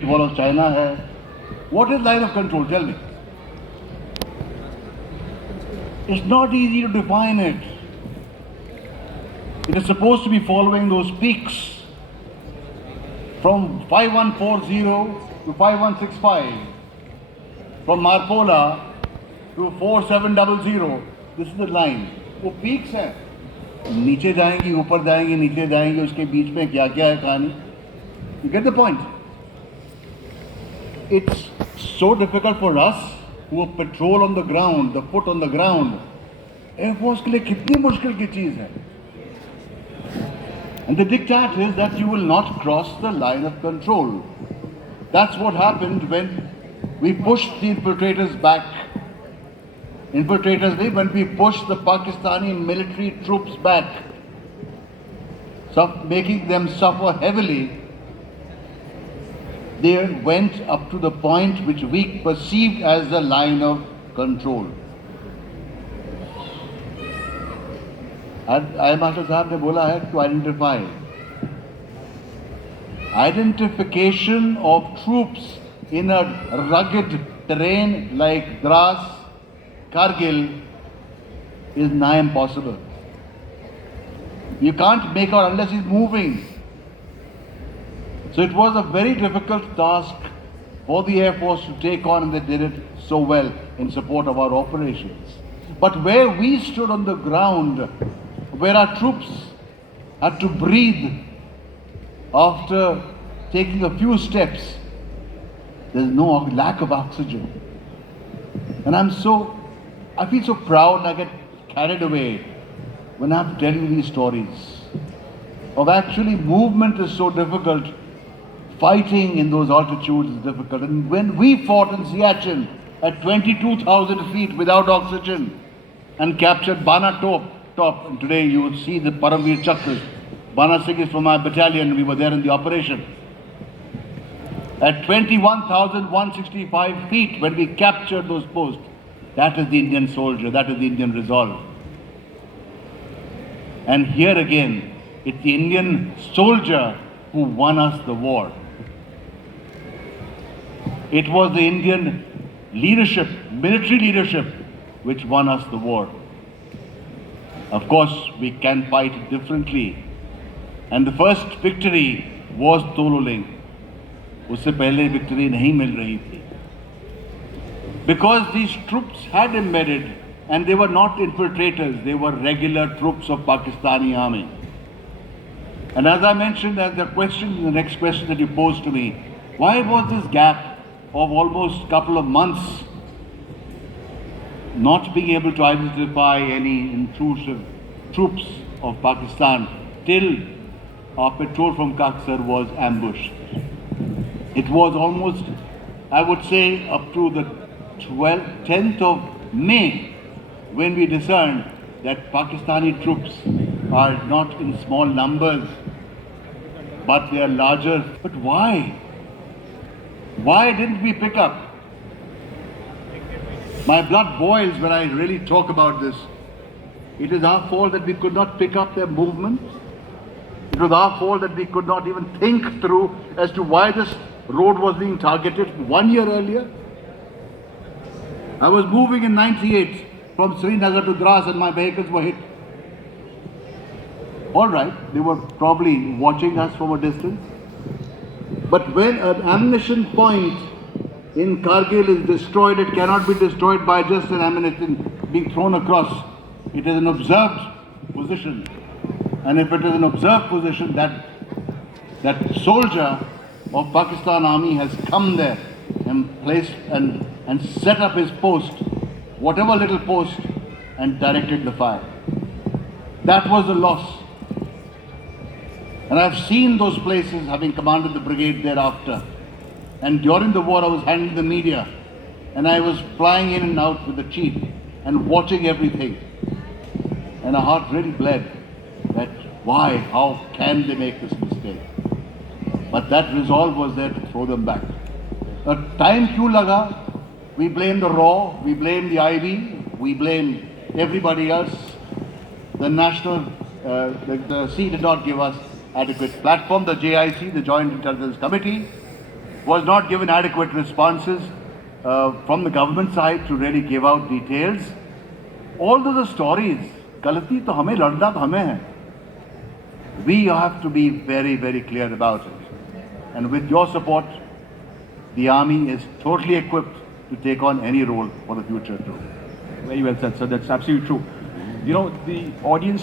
wall of China hai. What is line of control? Tell me. It's not easy to define it. It is supposed to be following those peaks from 5140 to 5165, from Marpola to 4700. This is the line. वो peaks हैं. नीचे जाएंगी, ऊपर जाएंगी, नीचे जाएंगी, उसके बीच में क्या क्या है कहानी? You get the point? It's so difficult for us who patrol on the ground, the foot on the ground. Air Force के लिए कितनी मुश्किल की चीज़ है. And the diktat is that you will not cross the line of control. That's what happened when we pushed the infiltrators back. Infiltrators, when we pushed the Pakistani military troops back, making them suffer heavily, they went up to the point which we perceived as the line of control. I Master Sahab ne bola hai to identify. Identification of troops in a rugged terrain like Dras, Kargil is nigh impossible. You can't make out unless he's moving. So it was a very difficult task for the Air Force to take on, and they did it so well in support of our operations. But where we stood on the ground, where our troops had to breathe after taking a few steps, there's no lack of oxygen. And I feel so proud and I get carried away when I have to tell you these stories of actually movement is so difficult. Fighting in those altitudes is difficult. And when we fought in Siachen at 22,000 feet without oxygen and captured Bana top, and today you would see the Paramveer Chakras. Bana Singh is from my battalion, we were there in the operation. At 21,165 feet, when we captured those posts, that is the Indian soldier, that is the Indian resolve. And here again, it's the Indian soldier who won us the war. It was the Indian leadership, military leadership, which won us the war. Of course, we can fight differently. And the first victory was Tololing. उससे पहले victory नहीं मिल रही थी. Because these troops had embedded, and they were not infiltrators, they were regular troops of Pakistani army. And as I mentioned, as the next question that you posed to me, why was this gap of almost a couple of months not being able to identify any intrusive troops of Pakistan till our patrol from Kaksar was ambushed? It was almost, I would say, up to the 10th of May when we discerned that Pakistani troops are not in small numbers, but they are larger. But why? Why didn't we pick up? My blood boils when I really talk about this. It is our fault that we could not pick up their movement. It was our fault that we could not even think through as to why this road was being targeted 1 year earlier. I was moving in 98 from Srinagar to Dras and my vehicles were hit. All right, they were probably watching us from a distance. But when an ammunition point in Kargil is destroyed, it cannot be destroyed by just an ammunition being thrown across. It is an observed position. And if it is an observed position, that soldier of Pakistan Army has come there and placed and set up his post, whatever little post, and directed the fire. That was the loss. And I've seen those places, having commanded the brigade thereafter. And during the war, I was handling the media. And I was flying in and out with the chief and watching everything. And our heart really bled that why, how can they make this mistake? But that resolve was there to throw them back. The time kyun laga? We blame the RAW, we blame the IB, we blame everybody else. The the C did not give us adequate platform. The JIC, the Joint Intelligence Committee, was not given adequate responses from the government side to really give out details. All those are stories. गलती तो हमें, लड़ना तो हमें है. We have to be very, very clear about it. And with your support, the army is totally equipped to take on any role for the future too. Very well said, sir. That's absolutely true. You know, the audience